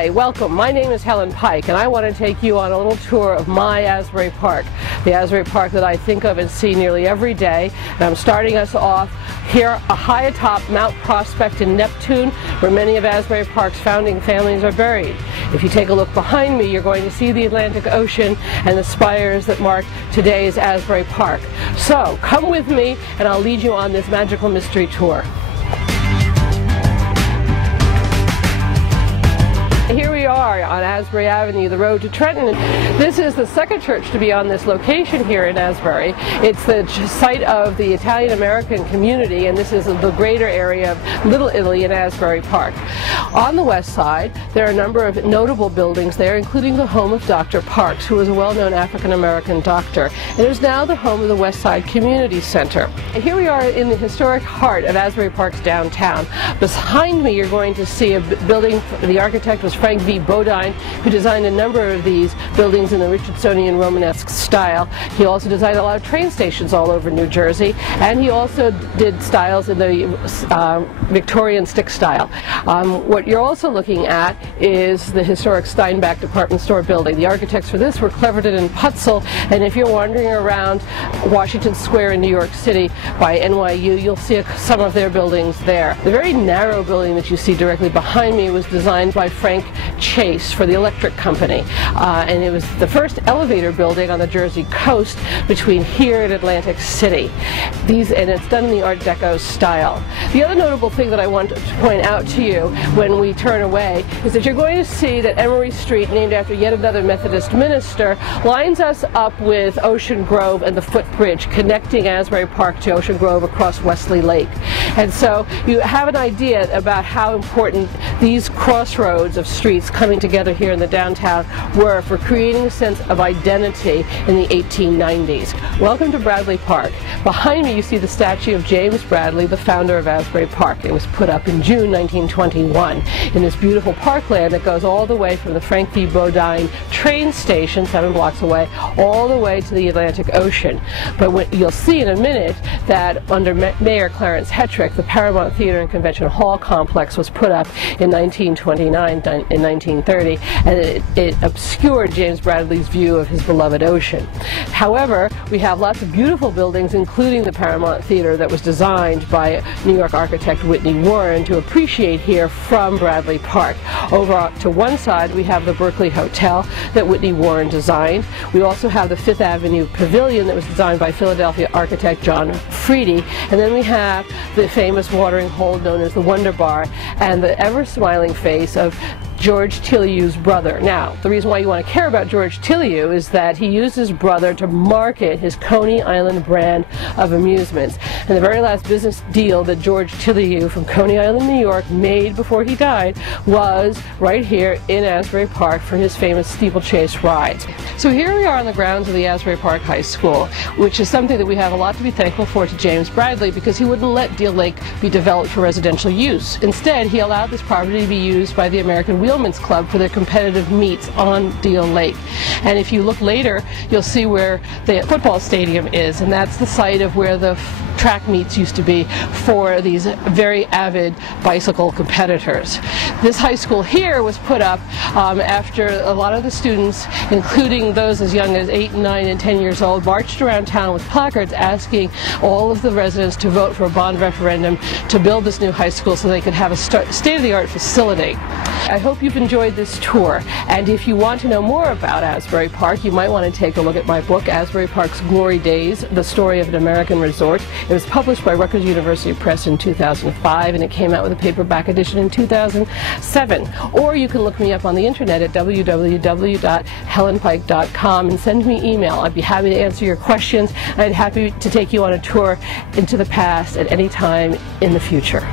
Hi, welcome. My name is Helen Pike, and I want to take you on a little tour of my Asbury Park, the Asbury Park that I think of and see nearly every day. And I'm starting us off here high atop Mount Prospect in Neptune, where many of Asbury Park's founding families are buried. If you take a look behind me, you're going to see the Atlantic Ocean and the spires that mark today's Asbury Park. So come with me, and I'll lead you on this magical mystery tour. Here we are on Asbury Avenue, the road to Trenton. This is the second church to be on this location here in Asbury. It's the site of the Italian-American community, and this is the greater area of Little Italy in Asbury Park. On the west side, there are a number of notable buildings there, including the home of Dr. Parks, who was a well-known African-American doctor. It is now the home of the West Side Community Center. And here we are in the historic heart of Asbury Park's downtown. Behind me, you're going to see a building. The architect was Frank V. Bodine, who designed a number of these buildings in the Richardsonian Romanesque style. He also designed a lot of train stations all over New Jersey, and he also did styles in the Victorian stick style. What you're also looking at is the historic Steinbach department store building. The architects for this were Cleverton and Putzel, and if you're wandering around Washington Square in New York City by NYU, you'll see some of their buildings there. The very narrow building that you see directly behind me was designed by Frank Chase for the electric company, and it was the first elevator building on the Jersey coast between here and Atlantic City. And it's done in the Art Deco style. The other notable thing that I want to point out to you when we turn away is that you're going to see that Emory Street, named after yet another Methodist minister, lines us up with Ocean Grove and the footbridge connecting Asbury Park to Ocean Grove across Wesley Lake. And so you have an idea about how important these crossroads of streets coming together here in the downtown were for creating a sense of identity in the 1890s. Welcome to Bradley Park. Behind me you see the statue of James Bradley, the founder of Asbury Park. It was put up in June 1921 in this beautiful parkland that goes all the way from the Frank V. Bodine train station, 7 blocks away, all the way to the Atlantic Ocean. But what you'll see in a minute that under Mayor Clarence Hetrick, the Paramount Theater and Convention Hall complex was put up in 1929 and 1930, and it obscured James Bradley's view of his beloved ocean. However, we have lots of beautiful buildings, including the Paramount Theater that was designed by New York architect Whitney Warren, to appreciate here from Bradley Park. Over to one side we have the Berkeley Hotel that Whitney Warren designed. We also have the Fifth Avenue Pavilion that was designed by Philadelphia architect John Freedy, and then we have the famous watering hole known as the Wonder Bar and the ever-smiling face of George Tilyou's brother. Now, the reason why you want to care about George Tilyou is that he used his brother to market his Coney Island brand of amusements. And the very last business deal that George Tilyou from Coney Island, New York made before he died was right here in Asbury Park for his famous steeplechase rides. So here we are on the grounds of the Asbury Park High School, which is something that we have a lot to be thankful for to James Bradley, because he wouldn't let Deal Lake be developed for residential use. Instead, he allowed this property to be used by the American Wheelmen's Club for their competitive meets on Deal Lake. And if you look later, you'll see where the football stadium is, and that's the site of where the track meets used to be for these very avid bicycle competitors. This high school here was put up after a lot of the students, including those as young as 8, 9, and 10 years old, marched around town with placards asking all of the residents to vote for a bond referendum to build this new high school so they could have a state-of-the-art facility. I hope you've enjoyed this tour, and if you want to know more about Asbury Park, you might want to take a look at my book, Asbury Park's Glory Days, The Story of an American Resort. It was published by Rutgers University Press in 2005, and it came out with a paperback edition in 2007. Or you can look me up on the internet at www.helenpike.com and send me email. I'd be happy to answer your questions, and I'd be happy to take you on a tour into the past at any time in the future.